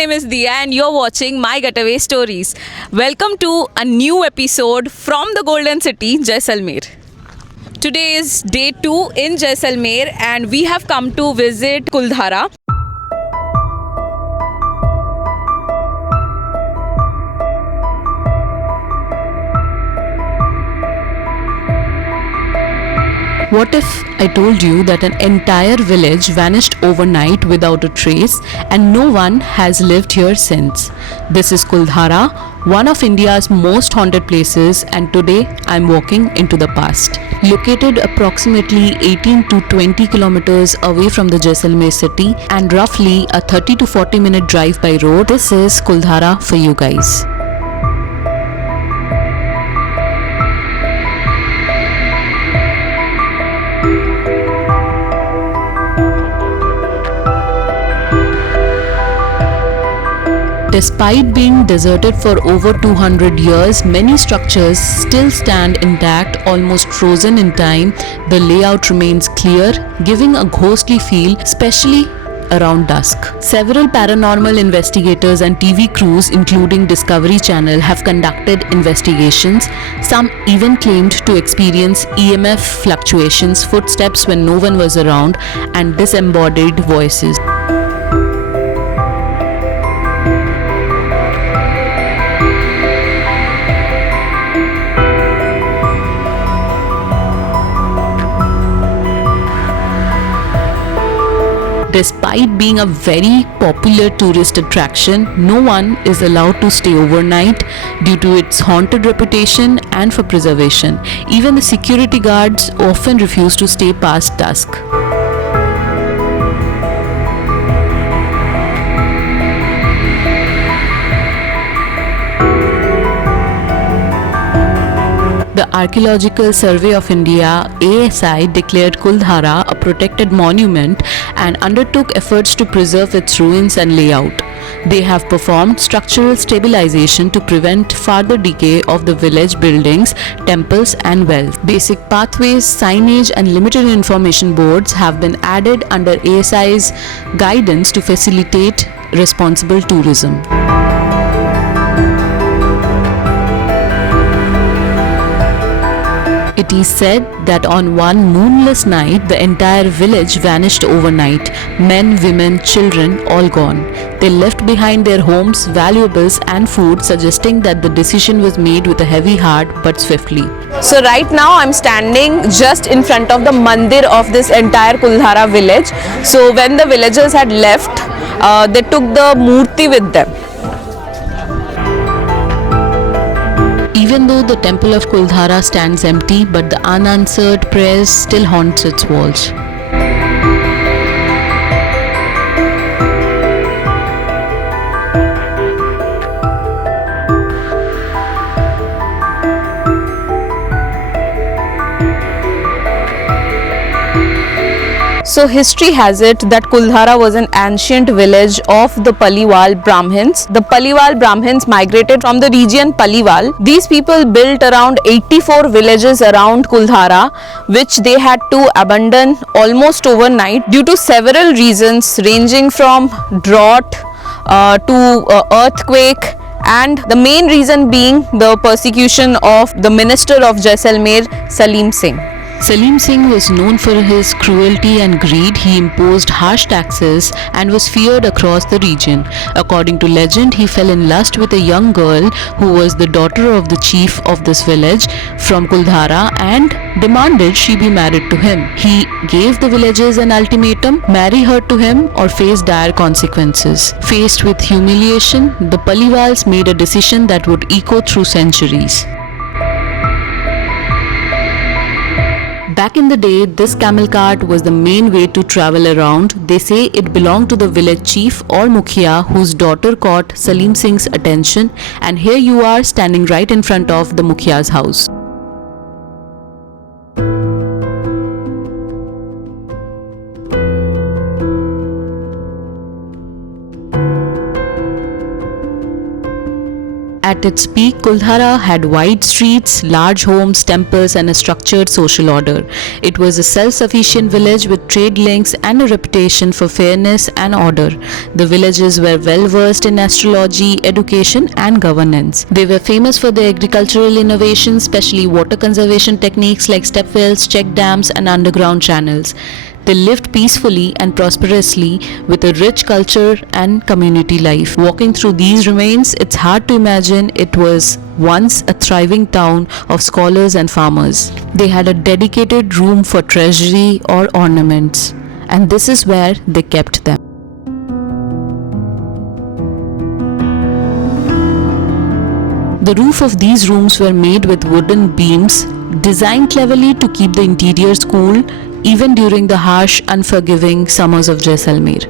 name is Diya and you're watching My Getaway Stories. Welcome to a new episode from the Golden City, Jaisalmer. Today is day 2 in Jaisalmer and we have come to visit Kuldhara. What if I told you that an entire village vanished overnight without a trace and no one has lived here since? This is Kuldhara, one of India's most haunted places, and today I'm walking into the past. Located approximately 18 to 20 kilometers away from the Jaisalmer city and roughly a 30 to 40 minute drive by road, this is Kuldhara for you guys. Despite being deserted for over 200 years, many structures still stand intact, almost frozen in time. The layout remains clear, giving a ghostly feel, especially around dusk. Several paranormal investigators and TV crews, including Discovery Channel, have conducted investigations. Some even claimed to experience EMF fluctuations, footsteps when no one was around, and disembodied voices. Despite being a very popular tourist attraction, no one is allowed to stay overnight due to its haunted reputation and for preservation. Even the security guards often refuse to stay past dusk. The Archaeological Survey of India (ASI) declared Kuldhara a protected monument and undertook efforts to preserve its ruins and layout. They have performed structural stabilization to prevent further decay of the village buildings, temples and wells. Basic pathways, signage and limited information boards have been added under ASI's guidance to facilitate responsible tourism. It is said that on one moonless night, the entire village vanished overnight. Men, women, children, all gone. They left behind their homes, valuables and food, suggesting that the decision was made with a heavy heart but swiftly. So right now I'm standing just in front of the mandir of this entire Kuldhara village. So when the villagers had left, they took the murti with them. Even though the temple of Kuldhara stands empty, but the unanswered prayers still haunts its walls. So history has it that Kuldhara was an ancient village of the Paliwal Brahmins. The Paliwal Brahmins migrated from the region Paliwal. These people built around 84 villages around Kuldhara, which they had to abandon almost overnight due to several reasons ranging from drought to earthquake, and the main reason being the persecution of the minister of Jaisalmer, Salim Singh. Salim Singh was known for his cruelty and greed. He imposed harsh taxes and was feared across the region. According to legend, he fell in lust with a young girl who was the daughter of the chief of this village from Kuldhara and demanded she be married to him. He gave the villagers an ultimatum: marry her to him or face dire consequences. Faced with humiliation, the Paliwals made a decision that would echo through centuries. Back in the day, this camel cart was the main way to travel around. They say it belonged to the village chief or Mukhiya, whose daughter caught Salim Singh's attention, and here you are standing right in front of the Mukhiya's house. At At its peak, Kuldhara had wide streets, large homes, temples, and a structured social order. It was a self-sufficient village with trade links and a reputation for fairness and order. The villagers were well versed in astrology, education, and governance. They were famous for their agricultural innovations, especially water conservation techniques like step wells, check dams, and underground channels. They lived peacefully and prosperously with a rich culture and community life. Walking through these remains, it's hard to imagine it was once a thriving town of scholars and farmers. They had a dedicated room for treasury or ornaments, and this is where they kept them. The roof of these rooms were made with wooden beams, designed cleverly to keep the interiors cool, even during the harsh, unforgiving summers of Jaisalmer.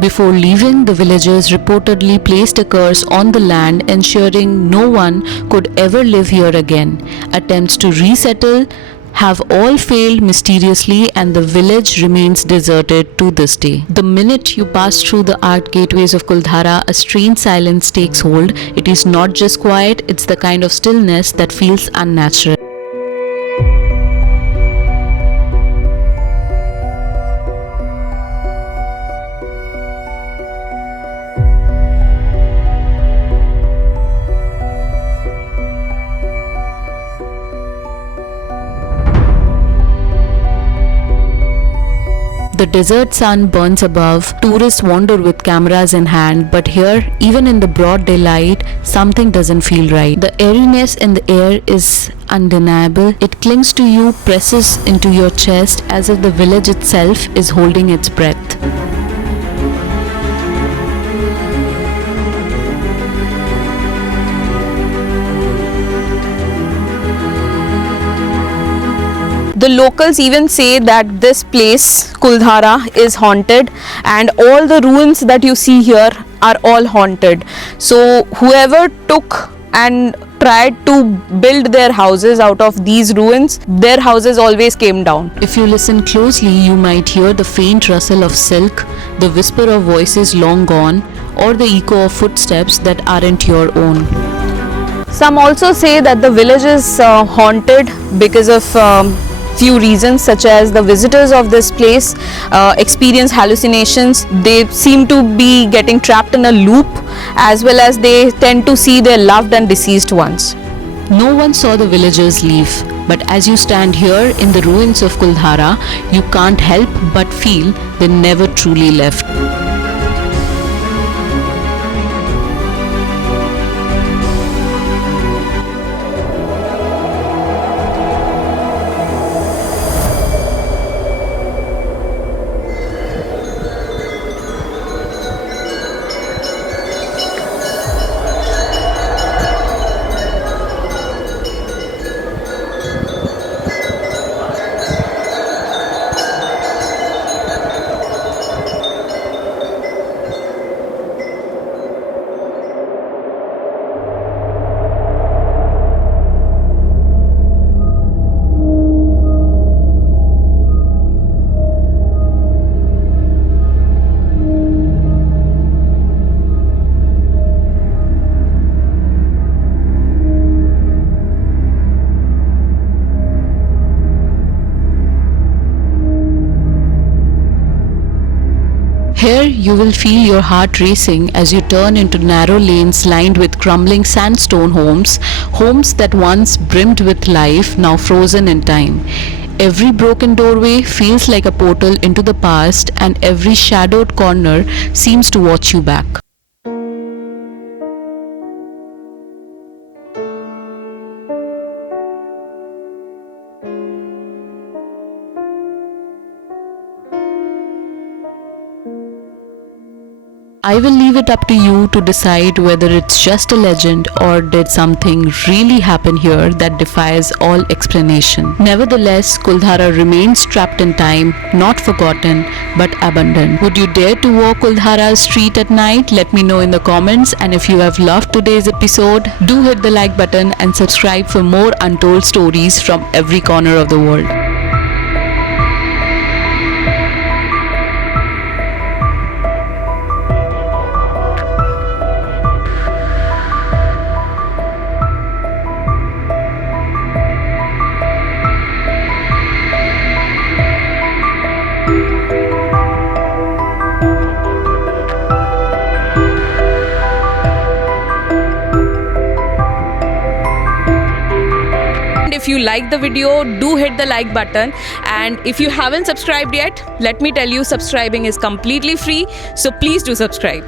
Before leaving, the villagers reportedly placed a curse on the land, ensuring no one could ever live here again. Attempts to resettle have all failed mysteriously, and the village remains deserted to this day. The minute you pass through the art gateways of Kuldhara, a strange silence takes hold. It is not just quiet, it's the kind of stillness that feels unnatural. The desert sun burns above, tourists wander with cameras in hand, but here, even in the broad daylight, something doesn't feel right. The airiness in the air is undeniable. It clings to you, presses into your chest as if the village itself is holding its breath. The locals even say that this place, Kuldhara, is haunted, and all the ruins that you see here are all haunted. So whoever took and tried to build their houses out of these ruins, their houses always came down. If you listen closely, you might hear the faint rustle of silk, the whisper of voices long gone, or the echo of footsteps that aren't your own. Some also say that the village is haunted because of few reasons, such as the visitors of this place experience hallucinations. They seem to be getting trapped in a loop, as well as they tend to see their loved and deceased ones. No one saw the villagers leave, but as you stand here in the ruins of Kuldhara, you can't help but feel they never truly left. Here you will feel your heart racing as you turn into narrow lanes lined with crumbling sandstone homes that once brimmed with life, now frozen in time. Every broken doorway feels like a portal into the past, and every shadowed corner seems to watch you back. I will leave it up to you to decide whether it's just a legend or did something really happen here that defies all explanation. Nevertheless, Kuldhara remains trapped in time, not forgotten, but abandoned. Would you dare to walk Kuldhara's street at night? Let me know in the comments, and if you have loved today's episode, do hit the like button and subscribe for more untold stories from every corner of the world. And if you like the video, do hit the like button. And if you haven't subscribed yet, let me tell you, subscribing is completely free. So please do subscribe.